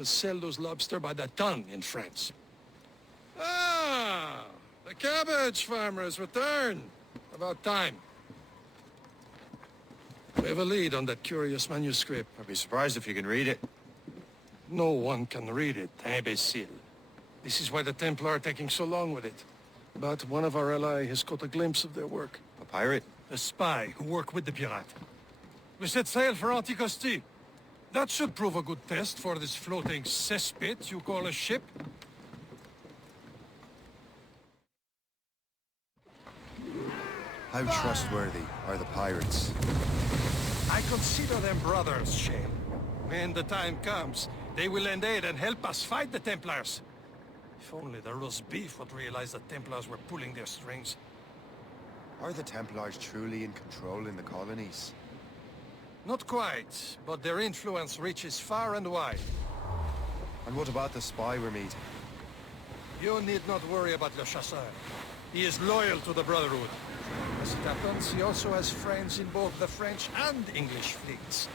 Sell those lobster by the ton in France. Ah, the cabbage farmer has returned. About time. We have a lead on that curious manuscript. I'd be surprised if you can read it. No one can read it, imbecile. This is why the Templar are taking so long with it. But one of our allies has caught a glimpse of their work. A pirate? A spy who worked with the pirate. We set sail for Anticosti. That should prove a good test for this floating cesspit you call a ship. How trustworthy are the pirates? I consider them brothers, Shay. When the time comes, they will lend aid and help us fight the Templars. If only the roast beef would realize the Templars were pulling their strings. Are the Templars truly in control in the colonies? Not quite, but their influence reaches far and wide. And what about the spy we're meeting? You need not worry about Le Chasseur. He is loyal to the Brotherhood. As it happens, he also has friends in both the French and English fleets.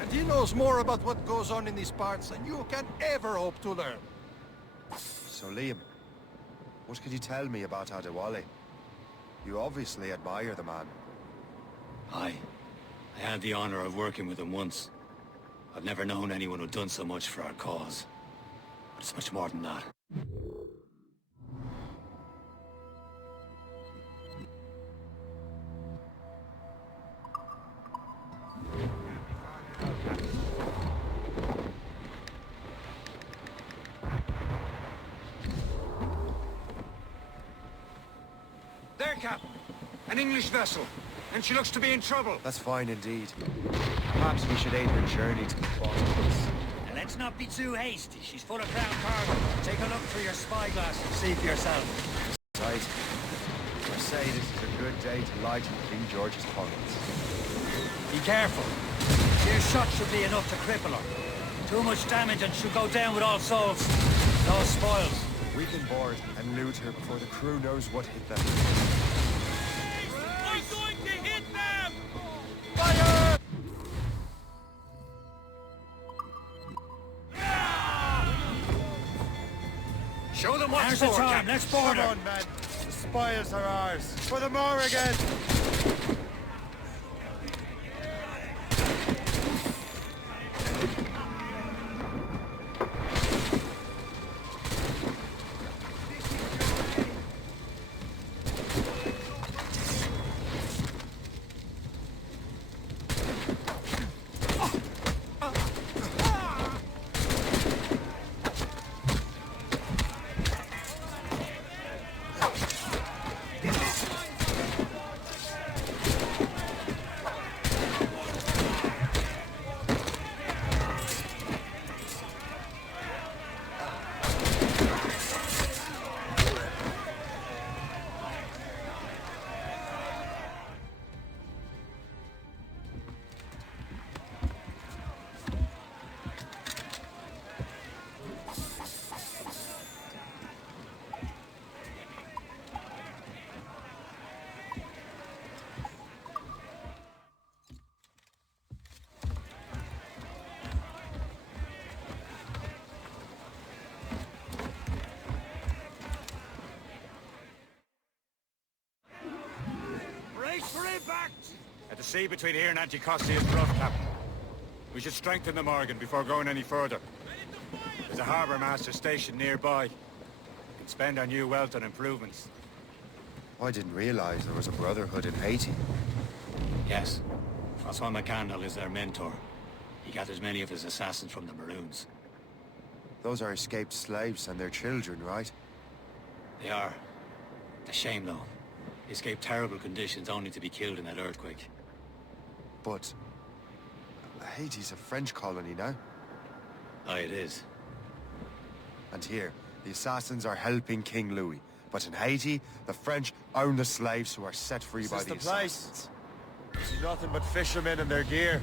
And he knows more about what goes on in these parts than you can ever hope to learn. So Liam, what could you tell me about Adewale? You obviously admire the man. Aye. I had the honor of working with him once. I've never known anyone who'd done so much for our cause. But it's much more than that. There, Captain. An English vessel. And she looks to be in trouble. That's fine indeed. Perhaps we should aid her journey to the crossroads. And let's not be too hasty. She's full of crown cargo. Take a look through your spyglass and see for yourself. Right. I say this is a good day to lighten King George's pockets. Be careful. Sheer shot should be enough to cripple her. Too much damage and she'll go down with all souls. No spoils. We can board and loot her before the crew knows what hit them. We're going to hit them! Fire! Show them what's Now's the for, time. Captain. Let's board Come her. on, men. The spoils are ours. For the more again. At the sea between here and Anticosti is rough, Captain. We should strengthen the Morgan before going any further. There's a harbour master stationed nearby. We can spend our new wealth on improvements. I didn't realize there was a brotherhood in Haiti. Yes. Francois McCandle is their mentor. He gathers many of his assassins from the Maroons. Those are escaped slaves and their children, right? They are. It's a shame, though. They escaped terrible conditions only to be killed in that earthquake. But Haiti's a French colony now. Aye, it is. And here, the assassins are helping King Louis. But in Haiti, the French own the slaves who are set free by the assassins. See nothing but fishermen and their gear.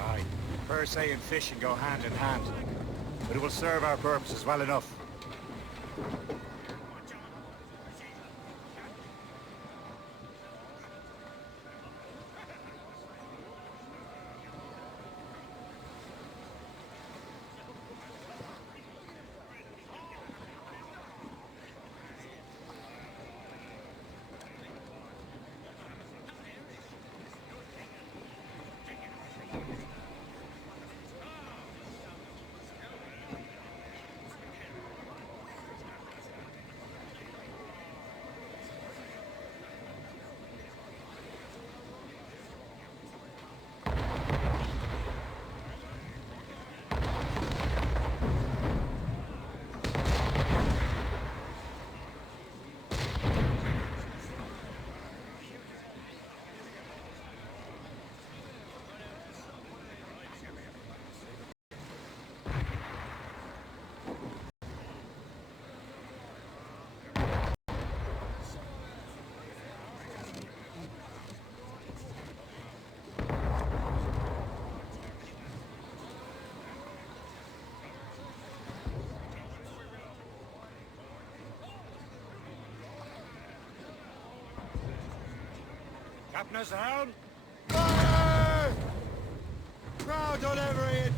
Aye. Per se and fishing go hand in hand. But it will serve our purposes well enough. Captain has the helm. Fire! Crowd on every inch!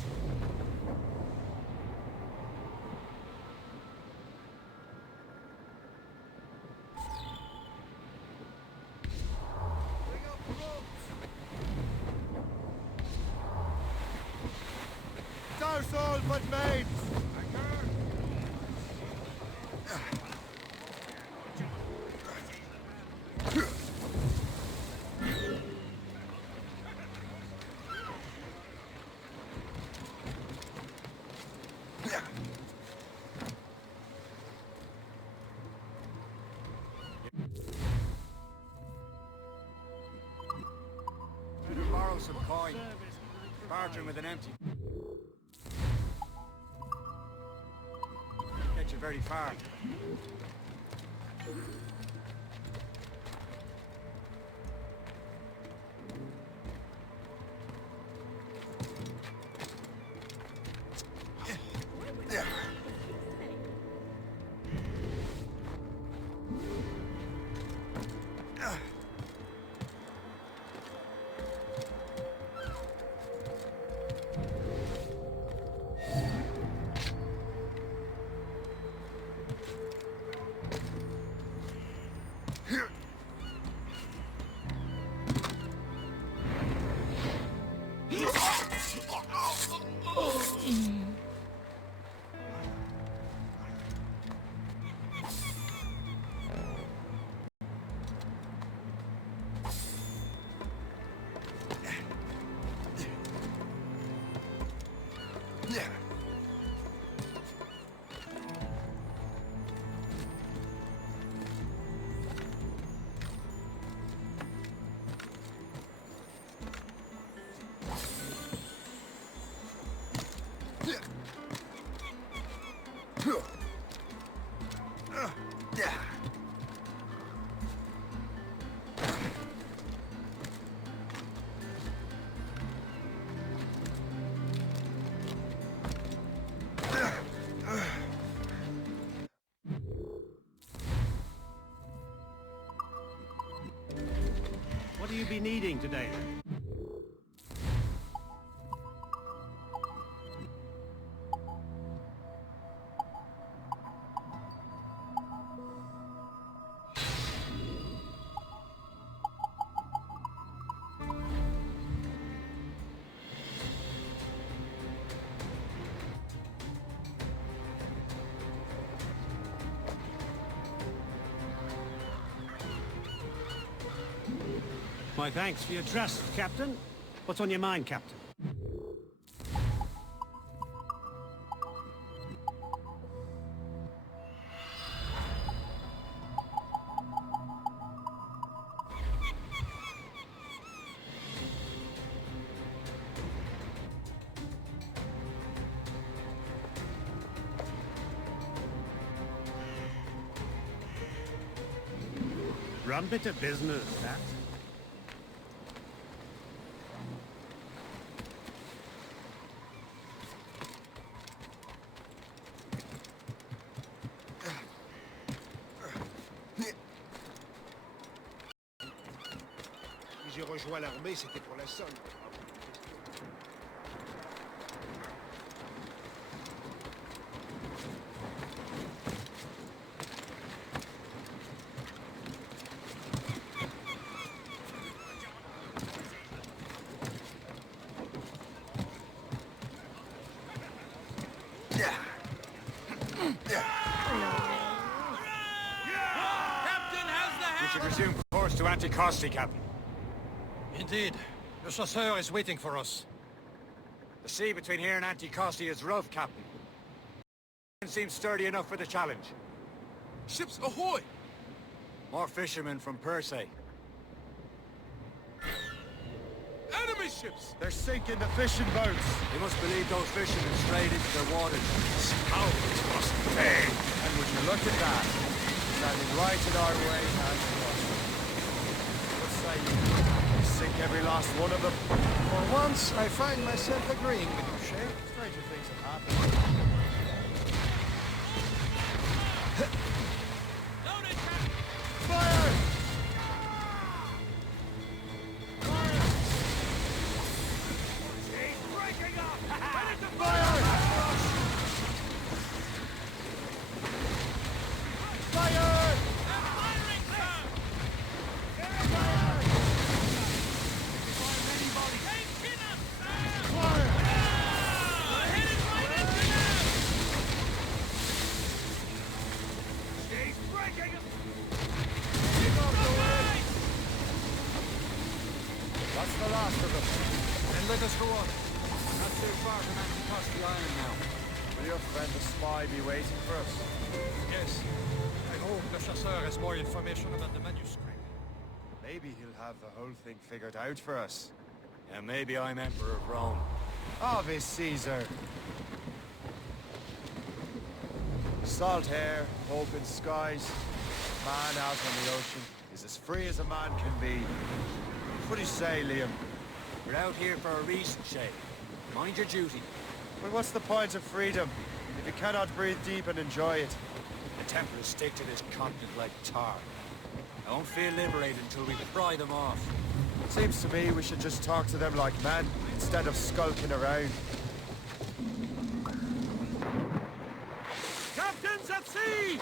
Douse all but mates! Better borrow some coin. Bartering with an empty. Get you very far. What do you be needing today? My thanks for your trust, Captain. What's on your mind, Captain? Rum bit of business, that. J'ai rejoint l'armée, c'était pour la solde. We should resume course to Anticosti, Captain. Indeed. Le chasseur is waiting for us. The sea between here and Anticosti is rough, Captain. It seems sturdy enough for the challenge. Ships ahoy! More fishermen from Persay. Enemy ships! They're sinking the fishing boats! They must believe those fishermen strayed into their waters. Scoundrels must pay! And would you look at that? Standing right in our way and what say you? Sink every last one of them. For once, I find myself agreeing with you, Shay. Stranger things have happened. Loaded, Captain! Fire! friend the spy be waiting for us? Yes. I hope Le Chasseur has more information about the manuscript. Maybe he'll have the whole thing figured out for us. And maybe I'm Emperor of Rome. Obvious Caesar. Salt air, open skies, man out on the ocean is as free as a man can be. What do you say, Liam? We're out here for a reason, Shay. Mind your duty. Well, what's the point of freedom if you cannot breathe deep and enjoy it? The Templars stick to this continent like tar. I won't feel liberated until we pry them off. Seems to me we should just talk to them like men instead of skulking around. Captains at sea!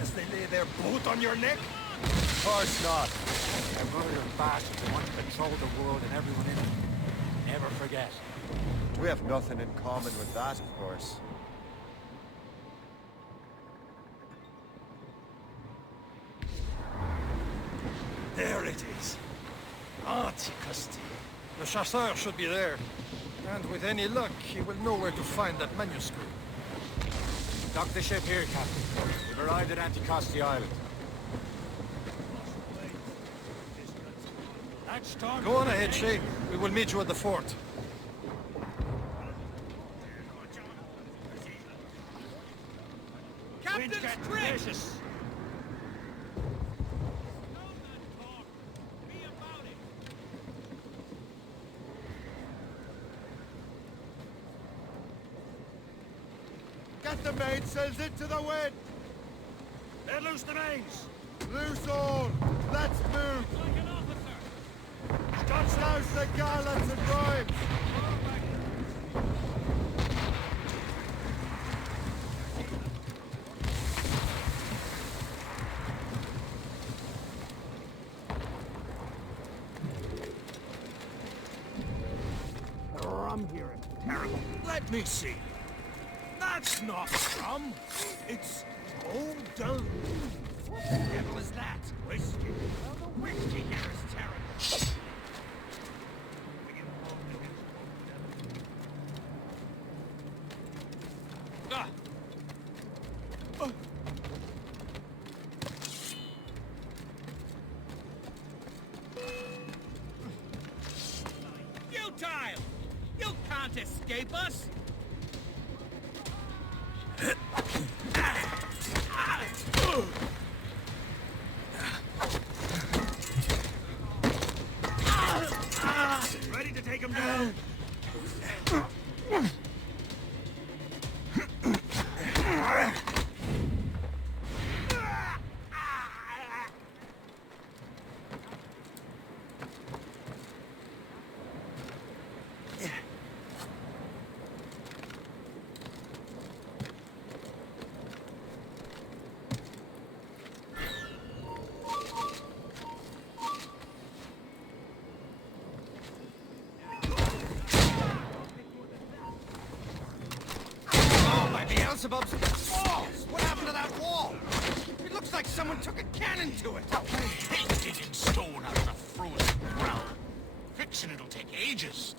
As they lay their boot on your neck? Of course not. They're murdering bastards that want to control the world and everyone in it. Never forget. We have nothing in common with that, of course. There it is. Antiquity. The Chasseur should be there. And with any luck, he will know where to find that manuscript. Dock the ship here, Captain. We've arrived at Anticosti Island. Go on ahead, Shay. We will meet you at the fort. Captain's trick! Get the mainsails into the wind! Let loose the mains! Loose all! Let's move! Like an officer! Touch down the gallants and rhymes! Rum here is terrible. Let me see. That's not rum. It's Eau de Lune. What the devil is that? Whiskey. Well, the whiskey here is terrible. Ah. Oh. Futile! You can't escape us! Ready to take him down? Beelzebub's walls! What happened to that wall? It looks like someone took a cannon to it! I hate digging stone out of the frozen ground. Fixing it'll take ages.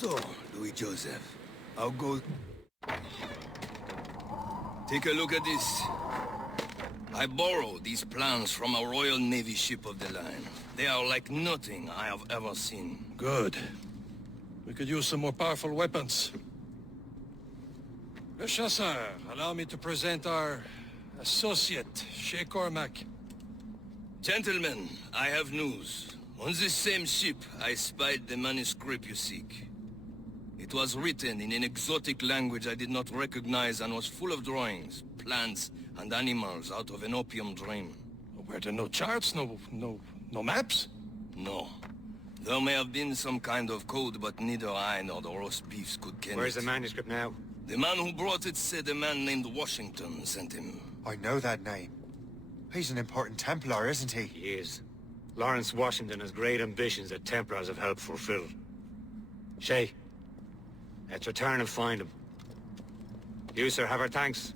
So, Louis Joseph, I'll go... Take a look at this. I borrowed these plans from a Royal Navy ship of the line. They are like nothing I have ever seen. Good. We could use some more powerful weapons. Le Chasseur, allow me to present our associate, Shay Cormac. Gentlemen, I have news. On this same ship, I spied the manuscript you seek. It was written in an exotic language I did not recognize and was full of drawings, plants, and animals out of an opium dream. Were there no charts, no maps? No. There may have been some kind of code, but neither I nor the roast beefs could ken Where's it. the manuscript now? The man who brought it said a man named Washington sent him. I know that name. He's an important Templar, isn't he? He is. Lawrence Washington has great ambitions that Templars have helped fulfill. Shay, let's return and find him. You, sir, have our thanks.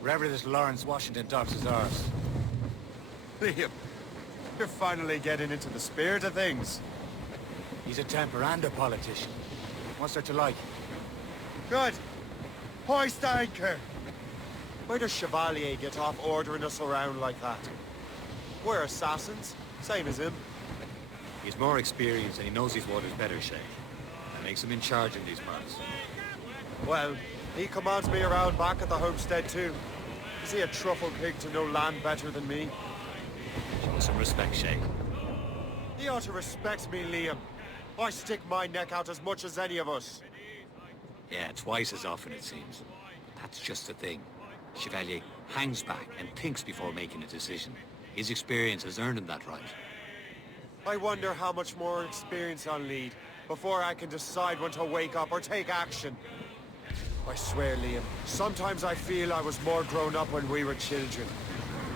Wherever this Lawrence Washington docks is ours. Liam, you're finally getting into the spirit of things. He's a temper and a politician. What's there to like? Good. Hoist anchor. Where does Chevalier get off ordering us around like that? We're assassins, same as him. He's more experienced and he knows these waters better, Shay. That makes him in charge in these parts. Well, he commands me around back at the homestead too. Is he a truffle pig to know land better than me? Show some respect, Shay. He ought to respect me, Liam. I stick my neck out as much as any of us. Yeah, twice as often it seems. But that's just the thing. Chevalier hangs back and thinks before making a decision. His experience has earned him that right. I wonder how much more experience I'll need before I can decide when to wake up or take action. I swear, Liam, sometimes I feel I was more grown up when we were children.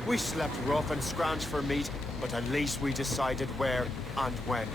We slept rough and scrounged for meat, but at least we decided where and when.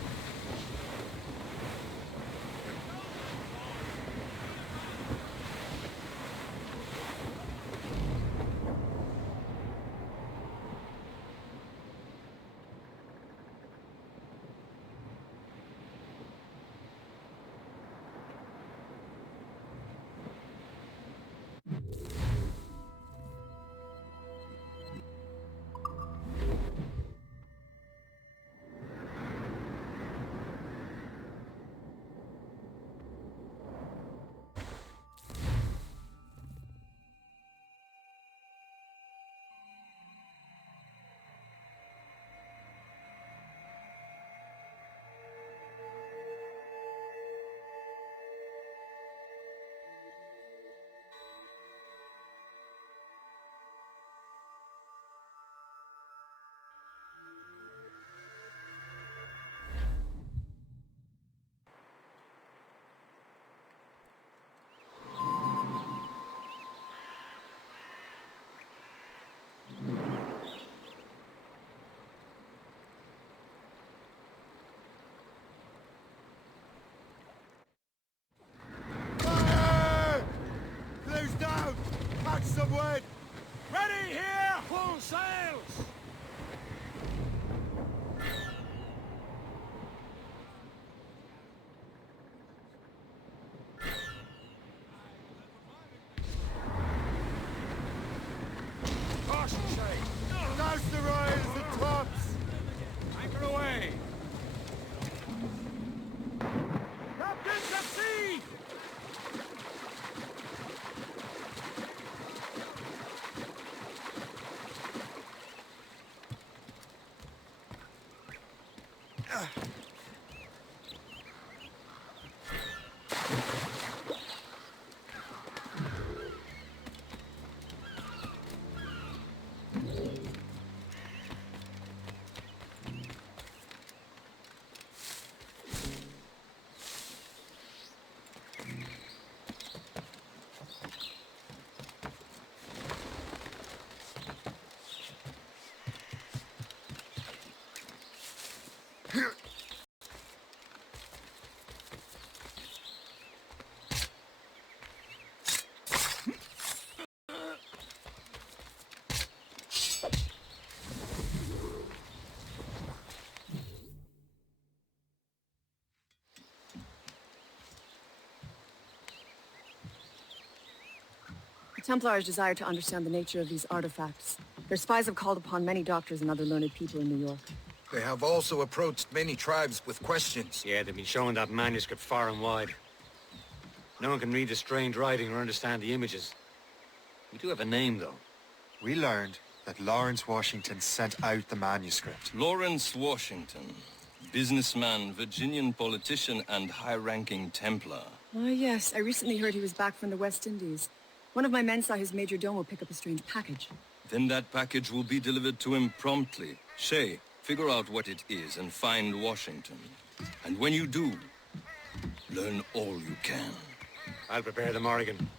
Some wood! Ready here! Full sails! Caution, Shay! Douse the royals and tops! Anchor away! Captains at sea! The Templars desire to understand the nature of these artifacts. Their spies have called upon many doctors and other learned people in New York. They have also approached many tribes with questions. Yeah, they've been showing that manuscript far and wide. No one can read the strange writing or understand the images. We do have a name, though. We learned that Lawrence Washington sent out the manuscript. Lawrence Washington. Businessman, Virginian politician, and high-ranking Templar. Ah, yes. I recently heard he was back from the West Indies. One of my men saw his major domo pick up a strange package. Then that package will be delivered to him promptly. Shay, figure out what it is and find Washington. And when you do, learn all you can. I'll prepare the Morrigan.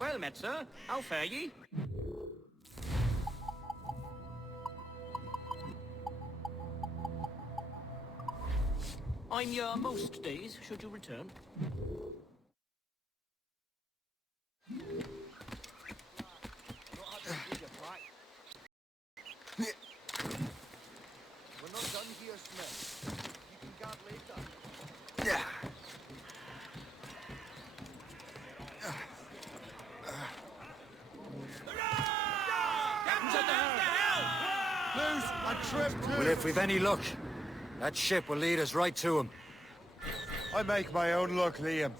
Well met, sir. How fare ye? I'm your most days, should you return. We're not done here, Smith. You can guard later. Loose and trip too. Well, if we've any luck, that ship will lead us right to him. I make my own luck, Liam.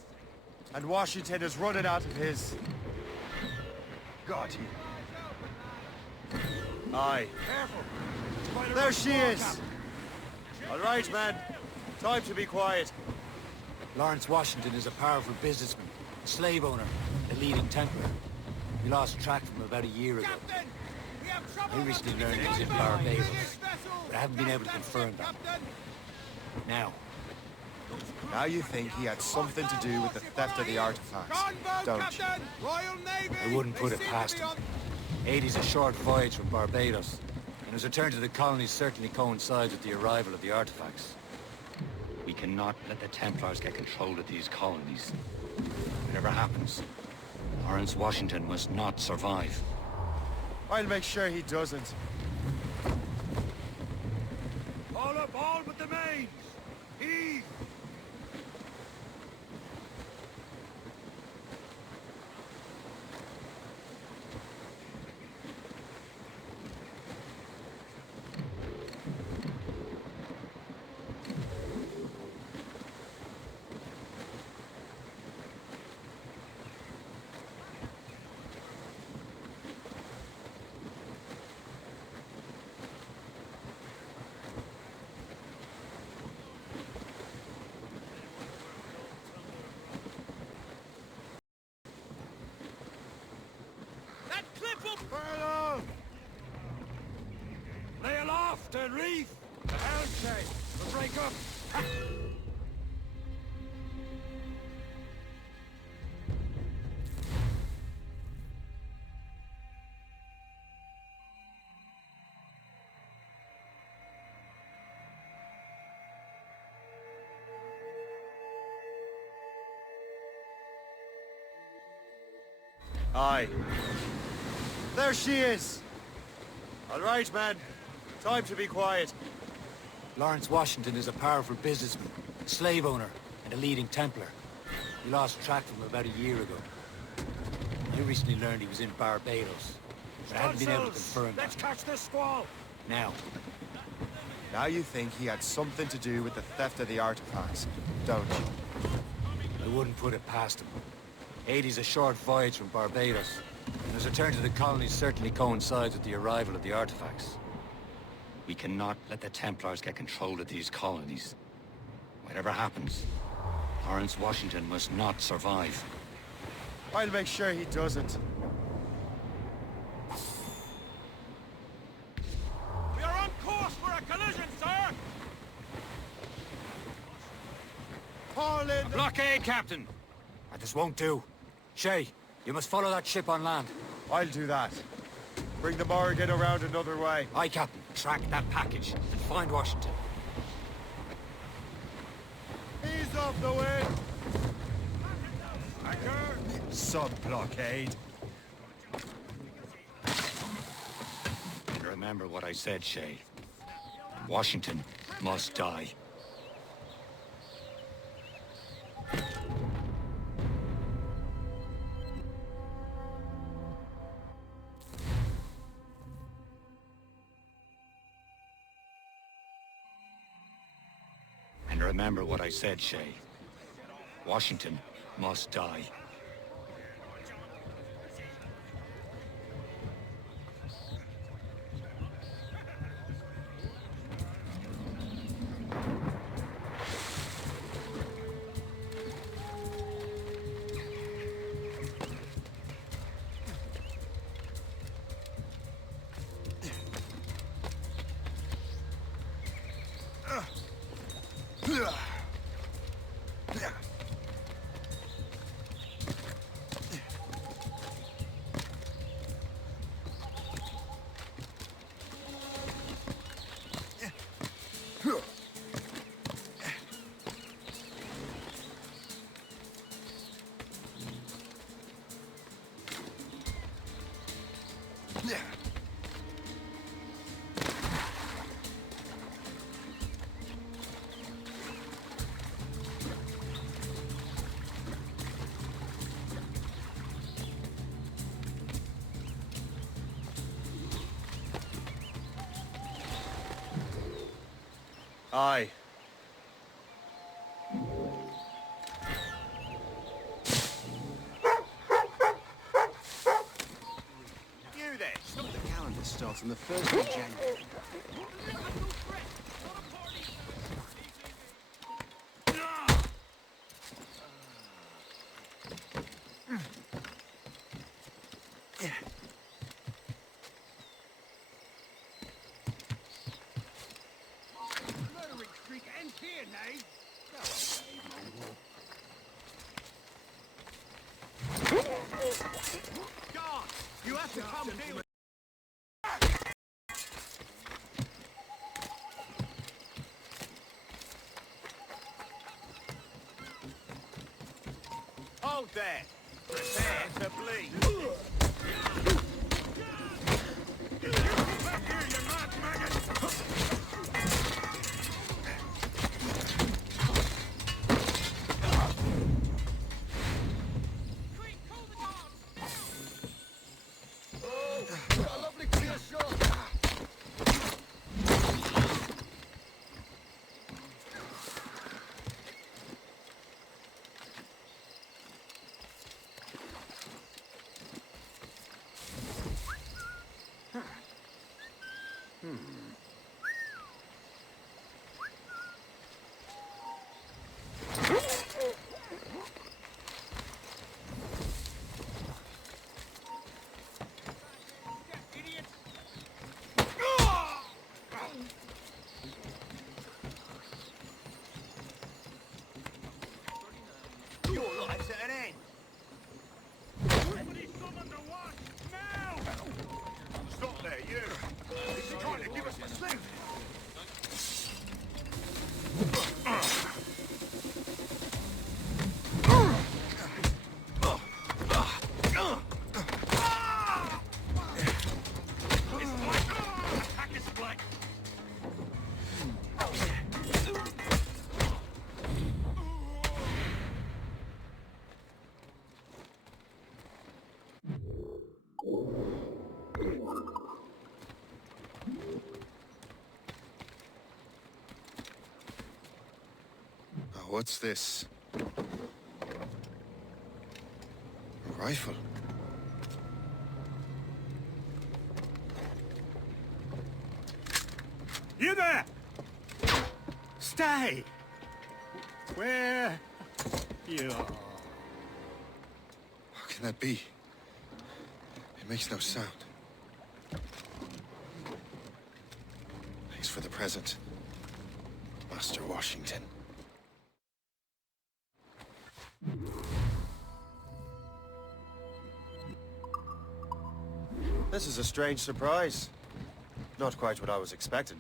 And Washington is running out of his. God, he... Aye. Careful! There she is! All right, man. Time to be quiet. Lawrence Washington is a powerful businessman, a slave owner, a leading Templar. We lost track of him about a year ago. I recently learned he was in Barbados, but I haven't been able to confirm that. Now you think he had something to do with the theft of the artifacts, don't you? I wouldn't put it past him. 80's a short voyage from Barbados, and his return to the colonies certainly coincides with the arrival of the artifacts. We cannot let the Templars get control of these colonies. Whatever happens, Lawrence Washington must not survive. I'll make sure he doesn't. All up, all but the mains! Heave! Lay aloft and reef! The helm chain will break up! Ha! Aye. There she is! All right, man. Time to be quiet. Lawrence Washington is a powerful businessman, a slave owner, and a leading Templar. We lost track of him about a year ago. I recently learned he was in Barbados, but I haven't been able to confirm Let's that. catch this squall! Now Now you think he had something to do with the theft of the artifacts, don't you? I wouldn't put it past him. 80's a short voyage from Barbados, and his return to the colonies certainly coincides with the arrival of the artifacts. We cannot let the Templars get control of these colonies. Whatever happens, Lawrence Washington must not survive. I'll make sure he doesn't. We are on course for a collision, sir! Haul in the... Blockade, Captain! This won't do. Shay, you must follow that ship on land. I'll do that. Bring the Morrigan around another way. Aye, Captain. Track that package and find Washington. Ease off the wind! Sub-blockade. And remember what I said, Shay. Washington must die. And remember what I said, Shay. Washington must die. Aye. You there! Stop the calendar starts on the 1st of January. Murdering streak ends here, Nate. Go away, Mongol. Guard! You have to come deal with... Hold there! Prepare to bleed! Back here, you mad maggot! A lovely clear shot. Your life's at an end! Somebody summon the watch, now! Stop there, you! Is he trying to give us the slip? Attack is blank! What's this? A rifle. You there! Stay! Where you are. How can that be? It makes no sound. Thanks for the present, Master Washington. This is a strange surprise. Not quite what I was expecting.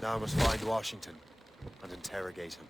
Now I must find Washington and interrogate him.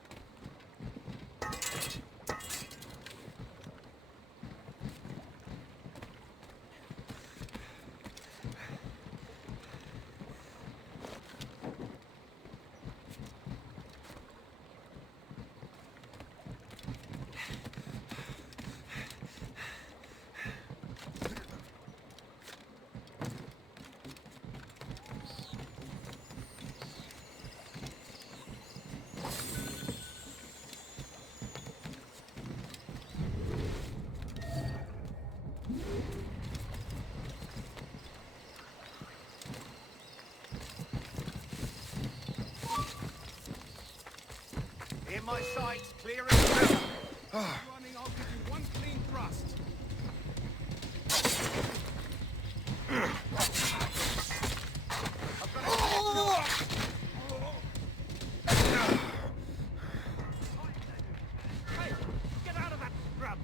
In my sights, clear and clear. Running, I'll give you one clean thrust. Hey, get out of that scrub!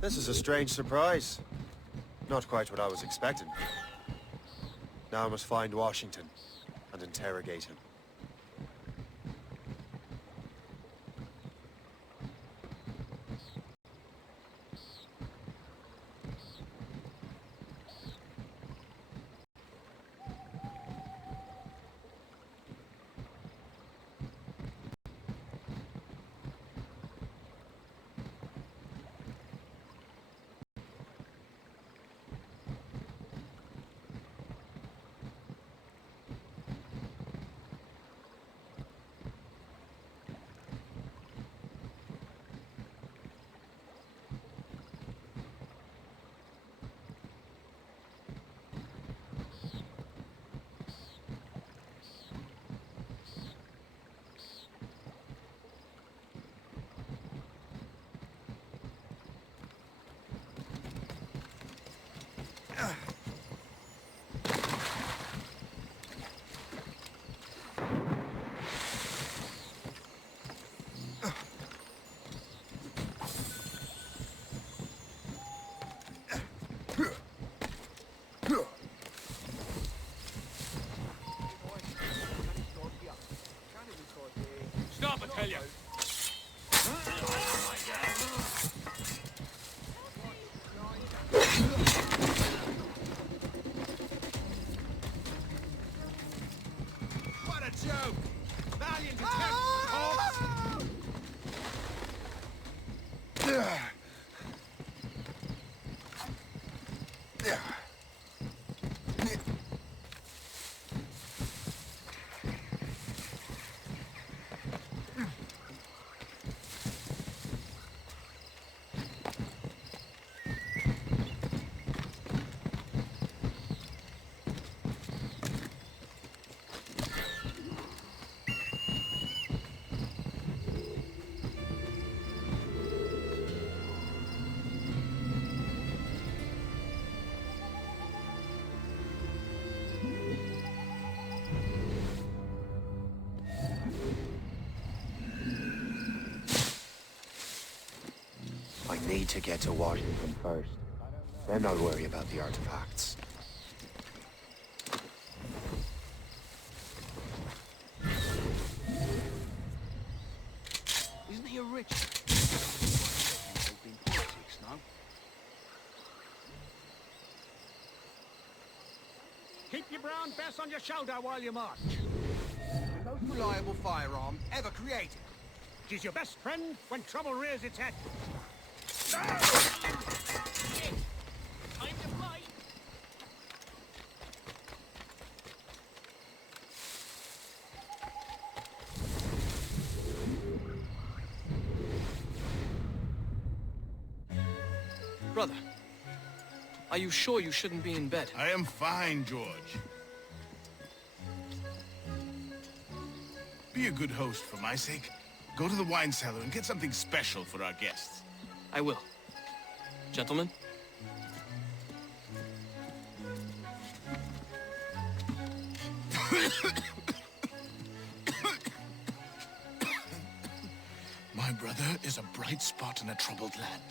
This is a strange surprise. Not quite what I was expecting. Now I must find Washington and interrogate him. Stop, I tell you! What a joke! Valiant attempt, corpse! I need to get to Washington first. Then I'll worry about the artifacts. Isn't he a rich? They've been politics now. Keep your brown bess on your shoulder while you march. The most reliable firearm ever created. It is your best friend when trouble rears its head. Time to fly. Brother, are you sure you shouldn't be in bed? I am fine, George. Be a good host for my sake. Go to the wine cellar and get something special for our guests. I will. Gentlemen? My brother is a bright spot in a troubled land.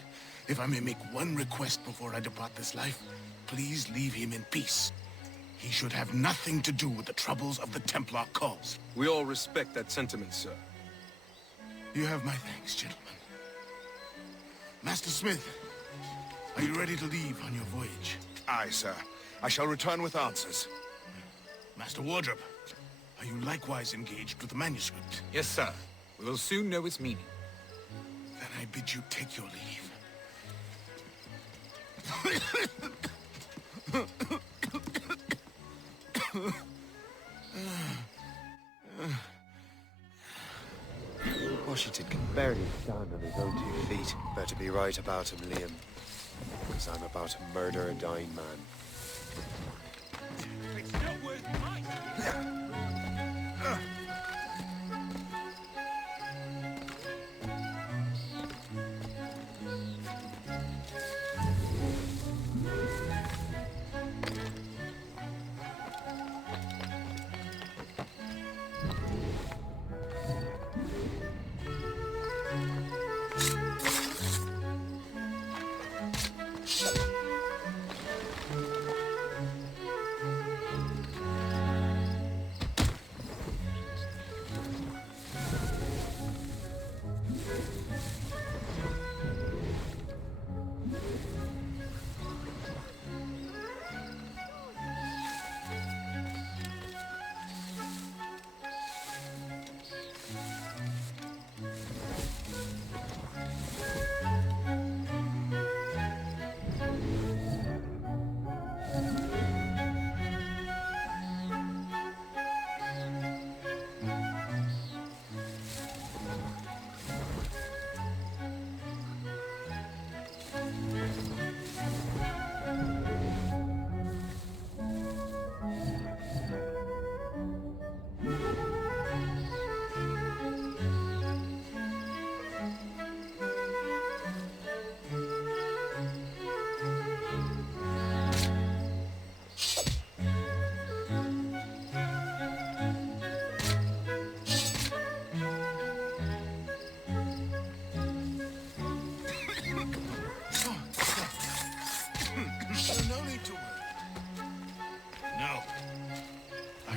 If I may make one request before I depart this life, please leave him in peace. He should have nothing to do with the troubles of the Templar cause. We all respect that sentiment, sir. You have my thanks, gentlemen. Master Smith, are you ready to leave on your voyage? Aye, sir. I shall return with answers. Master Wardrop, are you likewise engaged with the manuscript? Yes, sir. We will soon know its meaning. Then I bid you take your leave. Washington can barely stand on his own 2 feet. Better be right about him, Liam. Because I'm about to murder a dying man. It's not worth my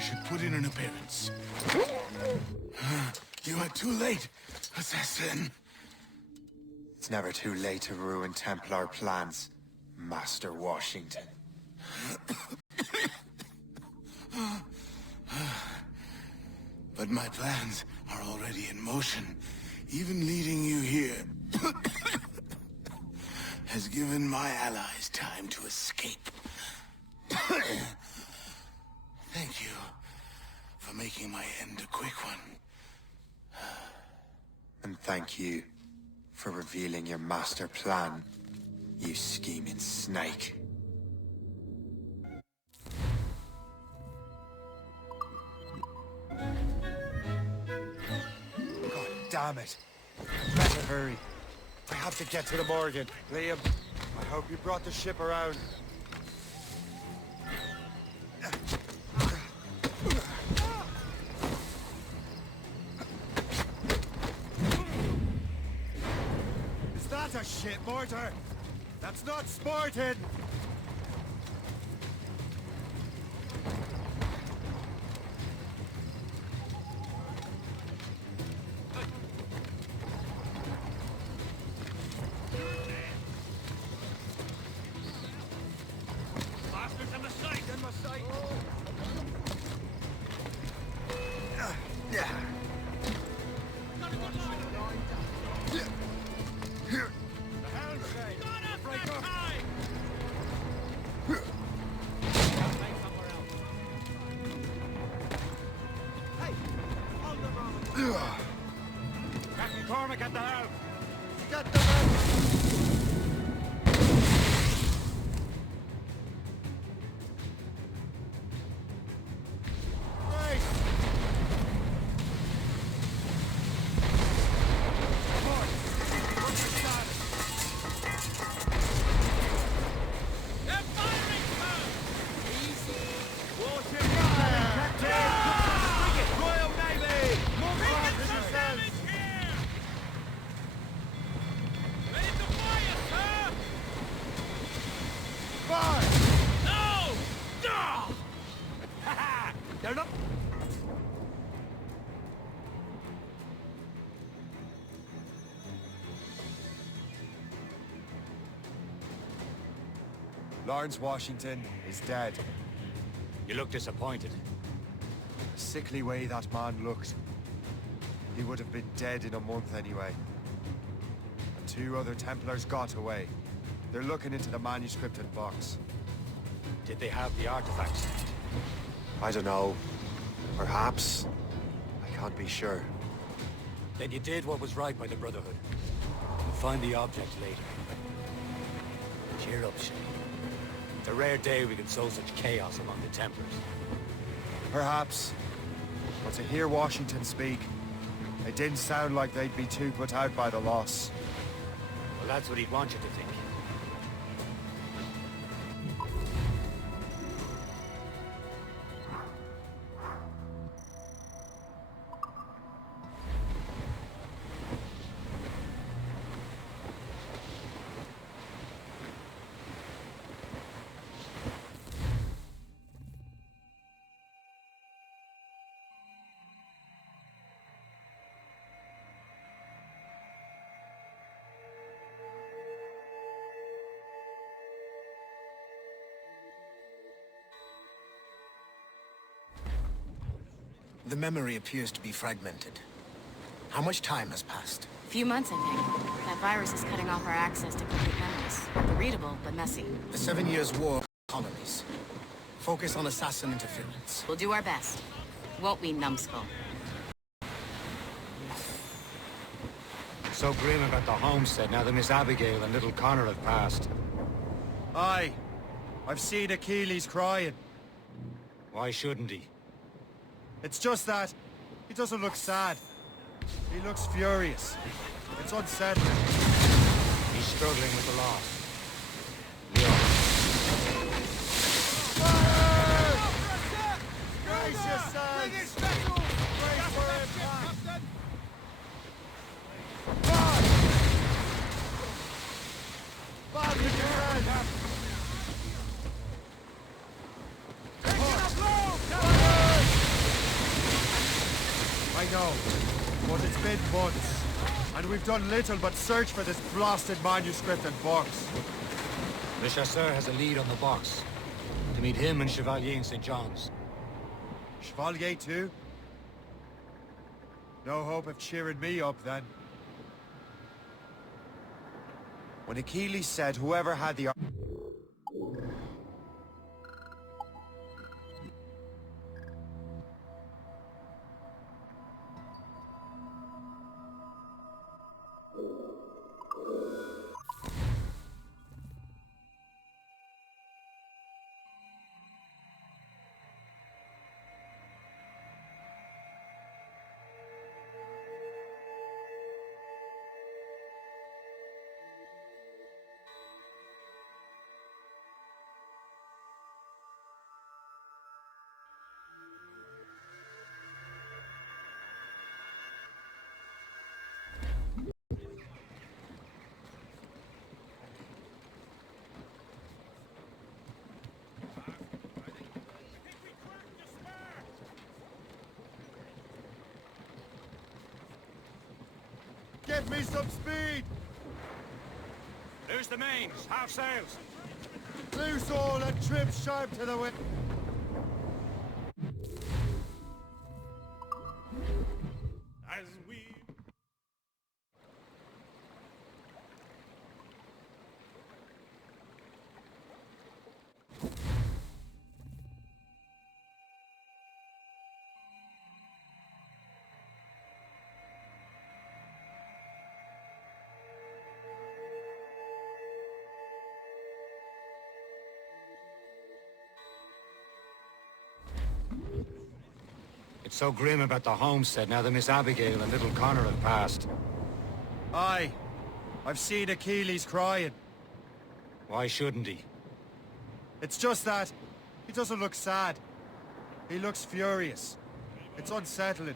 I should put in an appearance. You are too late, assassin. It's never too late to ruin Templar plans, Master Washington. But my plans are already in motion. Even leading you here has given my allies time to escape. Thank you for making my end a quick one. And thank you for revealing your master plan, you scheming snake. God damn it. Better hurry. I have to get to the Morgan. Liam, I hope you brought the ship around. Is that a ship mortar? That's not sporting! Captain Cormac at the helm! Get the men! Lawrence Washington is dead. You look disappointed. The sickly way that man looked. He would have been dead in a month anyway. And 2 other Templars got away. They're looking into the manuscript and box. Did they have the artifacts? I don't know. Perhaps. I can't be sure. Then you did what was right by the Brotherhood. We'll find the object later. Cheer up, Shay. It's a rare day we can sow such chaos among the Templars. Perhaps. But to hear Washington speak, it didn't sound like they'd be too put out by the loss. Well, that's what he'd want you to think. The memory appears to be fragmented. How much time has passed? A few months, I think. That virus is cutting off our access to complete memories. Readable, but messy. The 7 Years' War of colonies. Focus on assassin interference. We'll do our best. Won't we, numbskull? So grim about the homestead now that Miss Abigail and little Connor have passed. Aye. I've seen Achilles crying. Why shouldn't he? It's just that he doesn't look sad. He looks furious. It's unsettling. He's struggling with the loss. Brace yourselves! Brace for impact! Back to defense! Taking a blow! know, but it's been months, and we've done little but search for this blasted manuscript and box. Le Chasseur has a lead on the box. To meet him and Chevalier in St. John's. Chevalier too? No hope of cheering me up then. When Achilles said whoever had the... Give me some speed! Loose the mains, half sails. Loose all and trim sharp to the wind. As we... It's so grim about the homestead now that Miss Abigail and little Connor have passed. Aye. I've seen Achilles crying. Why shouldn't he? It's just that he doesn't look sad. He looks furious. It's unsettling.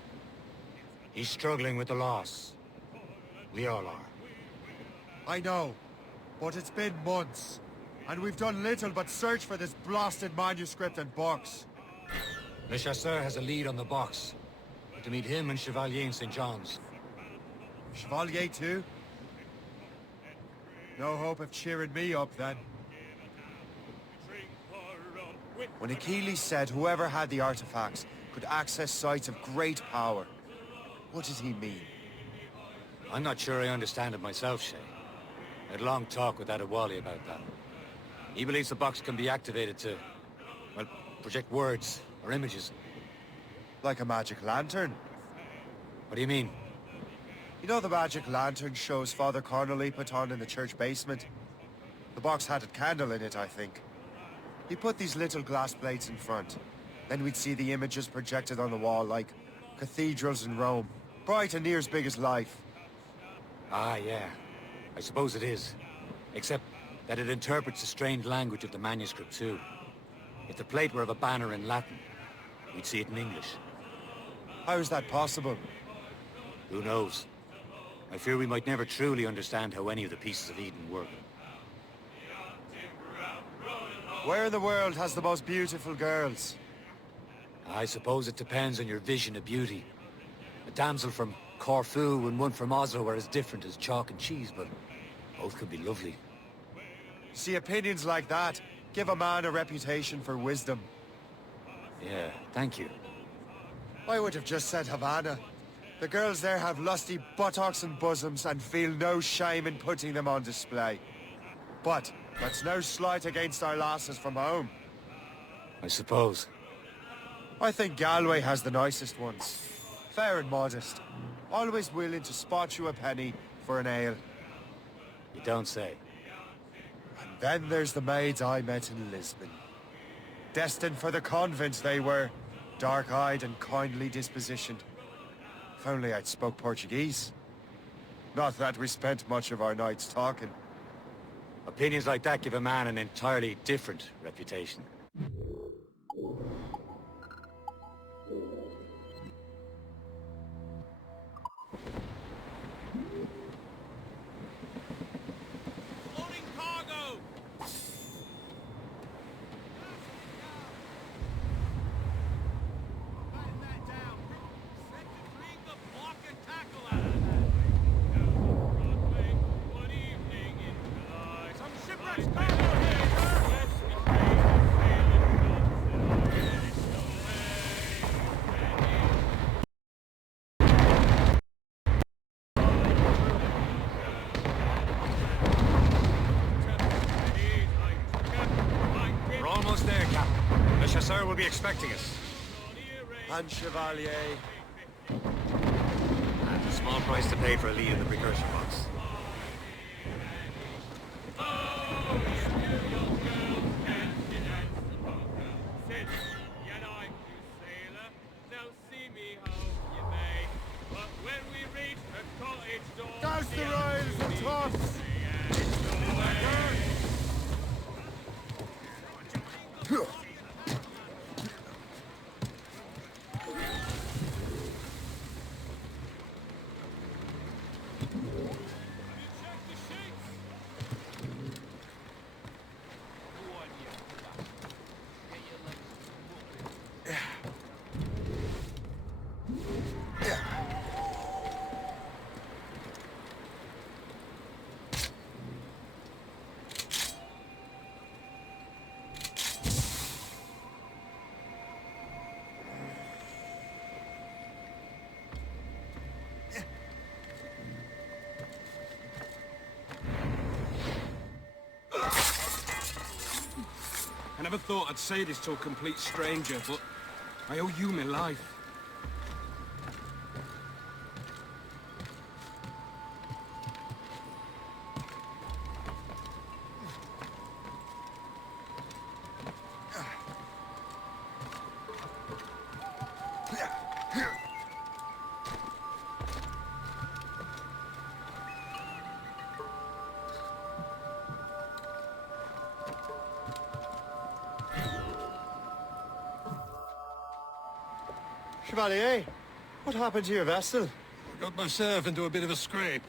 He's struggling with the loss. We all are. I know, but it's been months, and we've done little but search for this blasted manuscript and box. Le Chasseur has a lead on the box. To meet him and Chevalier in St. John's. Chevalier too? No hope of cheering me up then. When Achilles said whoever had the artifacts could access sites of great power, what did he mean? I'm not sure I understand it myself, Shay. I had a long talk with Adewale about that. He believes the box can be activated to, well, project words or images. Like a magic lantern? What do you mean? You know the magic lantern shows Father Connolly put on in the church basement? The box had a candle in it, I think. He put these little glass plates in front. Then we'd see the images projected on the wall like cathedrals in Rome. Bright and near as big as life. Ah, yeah. I suppose it is. Except that it interprets the strained language of the manuscript, too. If the plate were of a banner in Latin, we'd see it in English. How is that possible? Who knows? I fear we might never truly understand how any of the pieces of Eden work. Where in the world has the most beautiful girls? I suppose it depends on your vision of beauty. A damsel from Corfu and one from Oslo are as different as chalk and cheese, but both could be lovely. See, opinions like that give a man a reputation for wisdom. Yeah, thank you. I would have just said Havana. The girls there have lusty buttocks and bosoms and feel no shame in putting them on display. But that's no slight against our lasses from home. I suppose. I think Galway has the nicest ones. Fair and modest. Always willing to spot you a penny for an ale. You don't say. And then there's the maids I met in Lisbon. Destined for the convent they were, dark-eyed and kindly dispositioned. If only I'd spoke Portuguese. Not that we spent much of our nights talking. Opinions like that give a man an entirely different reputation. Loading cargo! Batten that down. Set the Gringo! will be expecting us? And Chevalier. And a small price to pay for a lead in the precursor box. Douse the rails and toss! I never thought I'd say this to a complete stranger, but I owe you my life. Chevalier, what happened to your vessel? I got myself into a bit of a scrape.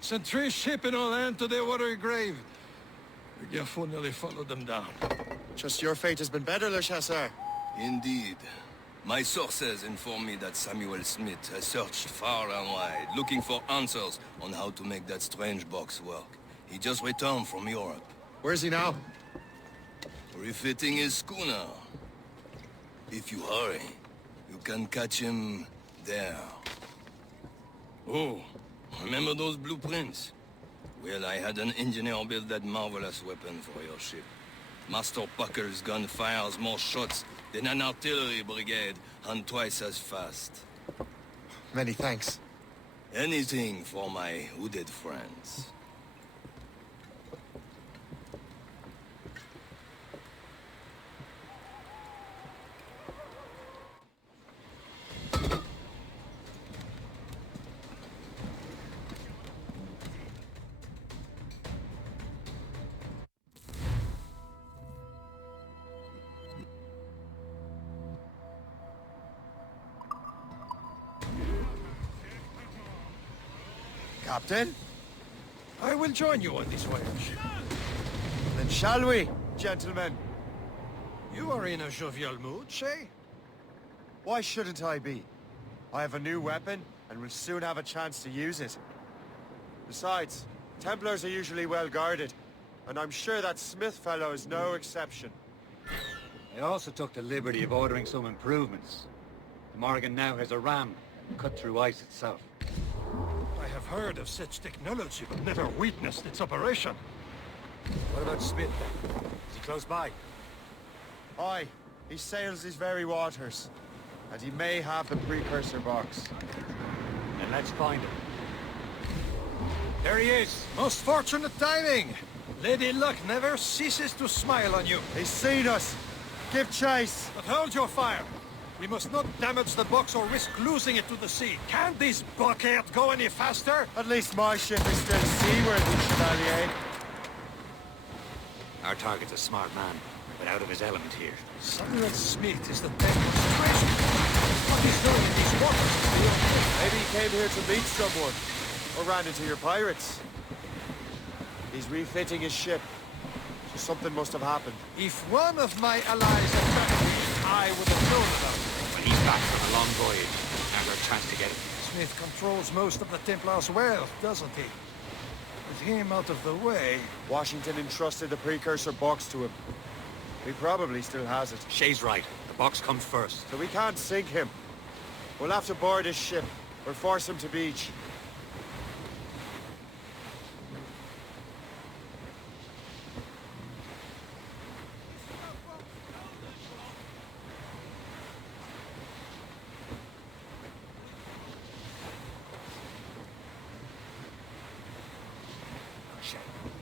Sent 3 ships in all land to their watery grave. The Gerfaut nearly followed them down. Just your fate has been better, Le Chasseur. Indeed. My sources inform me that Samuel Smith has searched far and wide, looking for answers on how to make that strange box work. He just returned from Europe. Where's he now? Refitting his schooner. If you hurry, you can catch him there. Oh, remember those blueprints? Well, I had an engineer build that marvelous weapon for your ship. Master Puckle's gun fires more shots than an artillery brigade, and twice as fast. Many thanks. Anything for my hooded friends. Captain? I will join you on this voyage. Then shall we, gentlemen? You are in a jovial mood, Shay? Why shouldn't I be? I have a new weapon, and will soon have a chance to use it. Besides, Templars are usually well guarded, and I'm sure that Smith fellow is no exception. I also took the liberty of ordering some improvements. The Morgan now has a ram that can cut through ice itself. I have heard of such technology, but never witnessed its operation. What about Smith, then? Is he close by? Aye, he sails these very waters, and he may have the precursor box. Then let's find him. There he is! Most fortunate timing! Lady Luck never ceases to smile on you. He's seen us! Give chase! But hold your fire! We must not damage the box or risk losing it to the sea. Can this blockade go any faster? At least my ship is still seaworthy, Chevalier. Our target's a smart man, but out of his element here. Samuel Smith is the demonstration. What he's doing in these waters is beyond me. Maybe he came here to meet someone, or ran into your pirates. He's refitting his ship, so something must have happened. If one of my allies attacked me, I would have known about it. But he's back from a long voyage. Now our chance to get him. Smith controls most of the Templars' wealth, doesn't he? With him out of the way... Washington entrusted the precursor box to him. He probably still has it. Shay's right. The box comes first. So we can't sink him. We'll have to board his ship, or force him to beach.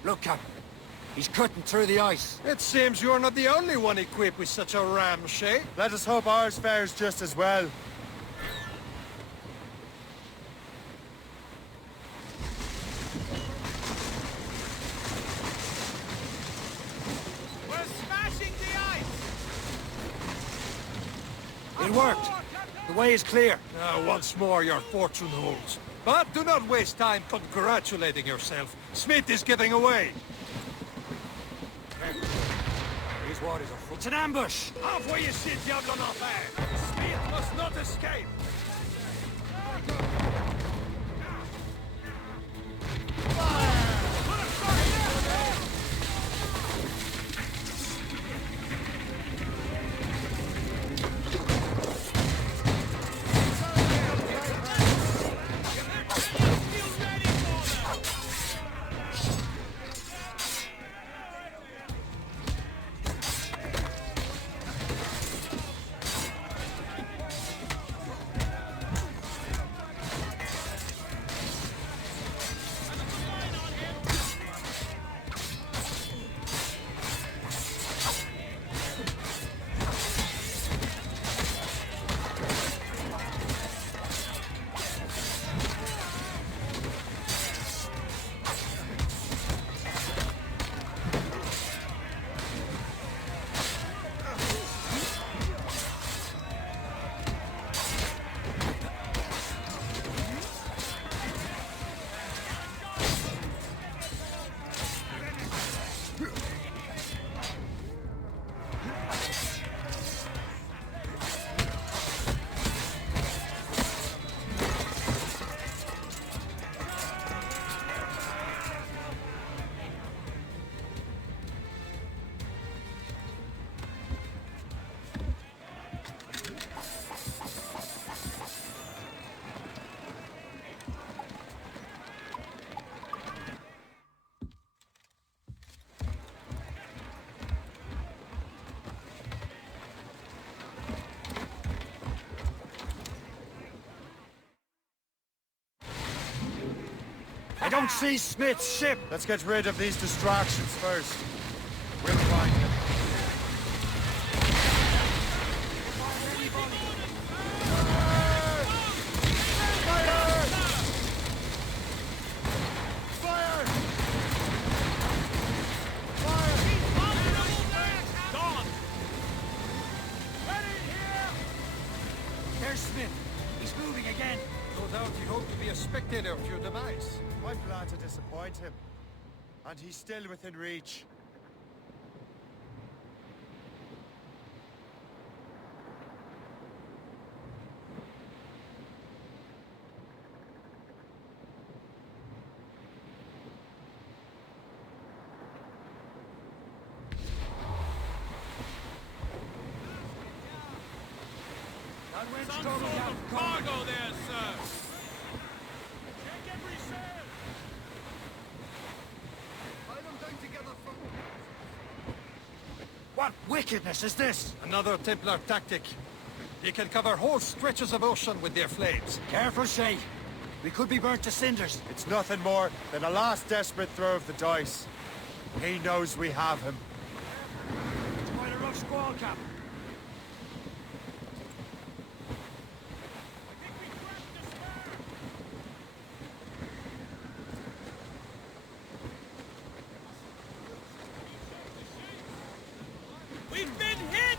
Look, Captain. He's cutting through the ice. It seems you're not the only one equipped with such a ram, Shay. Let us hope ours fares just as well. We're smashing the ice! It worked. The way is clear. Now, once more, your fortune holds. But do not waste time congratulating yourself. Smith is getting away. These waters are full. It's an ambush! Off where you sit, Diablo Norbert! Smith must not escape! I don't see Smith's ship! Let's get rid of these distractions first. We'll find them. There's Smith. He's moving again. No doubt he hoped to be a spectator of your demise. I'm glad to disappoint him. And he's still within reach. Some sort of cargo there, sir! Check every sail! Tie them down together from... What wickedness is this? Another Templar tactic. They can cover whole stretches of ocean with their flames. Careful, Shay. We could be burnt to cinders. It's nothing more than a last desperate throw of the dice. He knows we have him. It's quite a rough squall, Cap. We've been hit!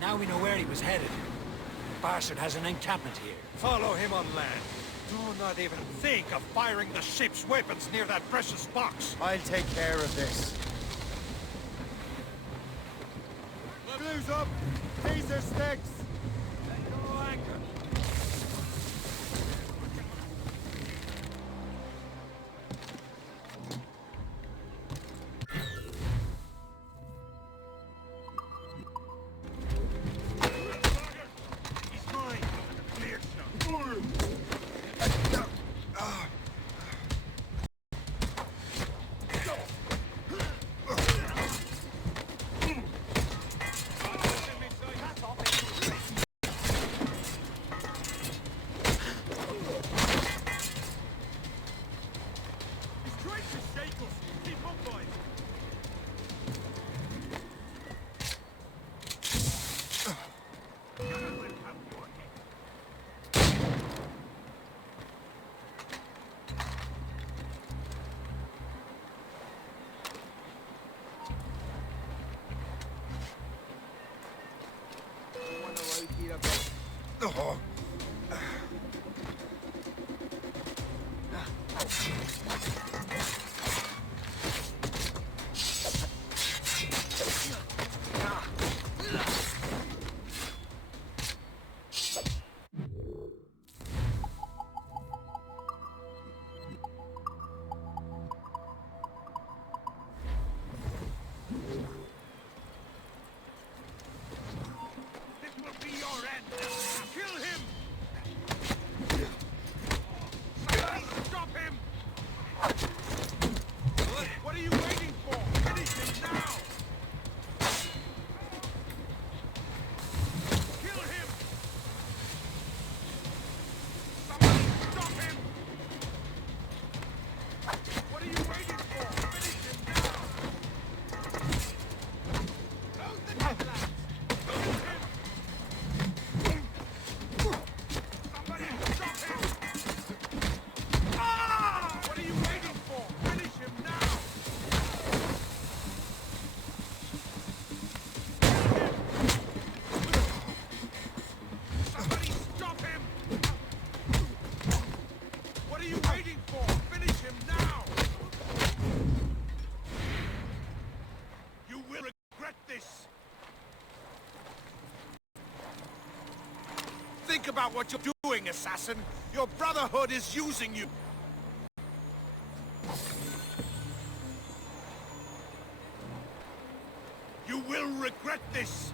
Now we know where he was headed. The bastard has an encampment here. Follow him on land. Do not even think of firing the ship's weapons near that precious box. I'll take care of this. Blues up! These are sticks! No anchor. He's mine! Clear shot! Oh. Think about what you're doing, assassin. Your Brotherhood is using you. You will regret this.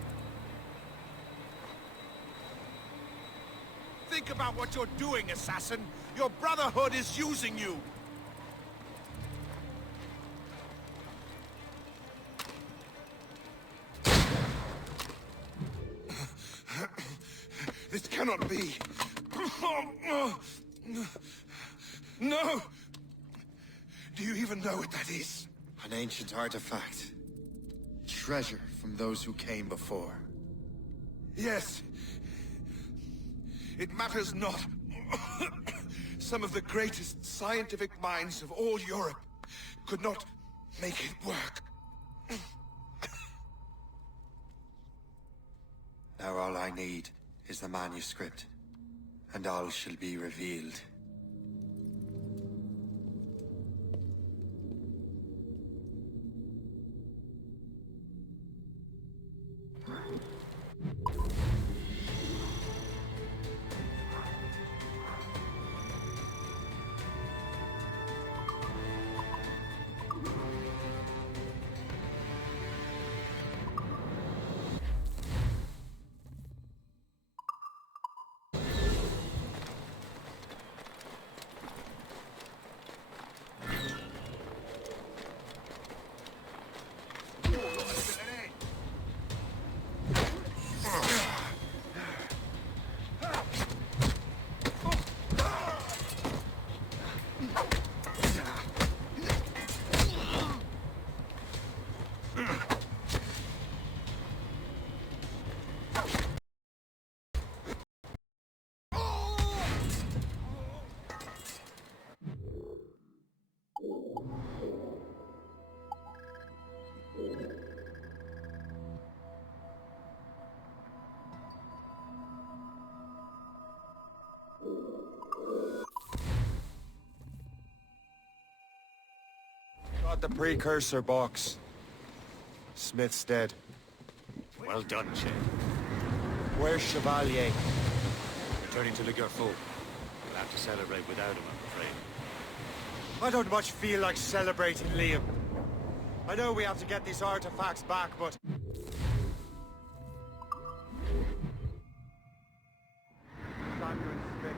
Think about what you're doing, assassin. Your Brotherhood is using you. This cannot be. No! Do you even know what that is? An ancient artifact. Treasure from those who came before. Yes. It matters not. Some of the greatest scientific minds of all Europe could not make it work. Now all I need is the manuscript, and all shall be revealed. Got the precursor box. Smith's dead. Well done, Shay. Where's Chevalier? Returning to Le Gerfaux. We'll have to celebrate without him, I'm afraid. I don't much feel like celebrating, Liam. I know we have to get these artifacts back, but... Samuel Smith.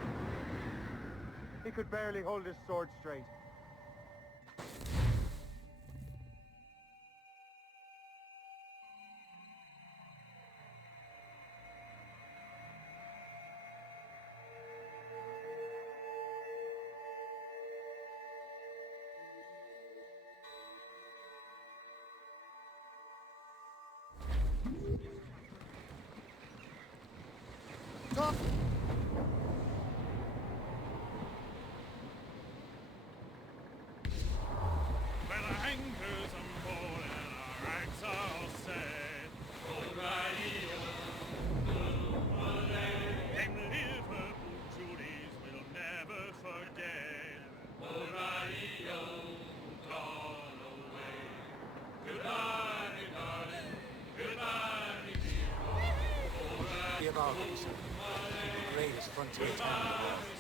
He could barely hold his sword straight. frontier town in the world.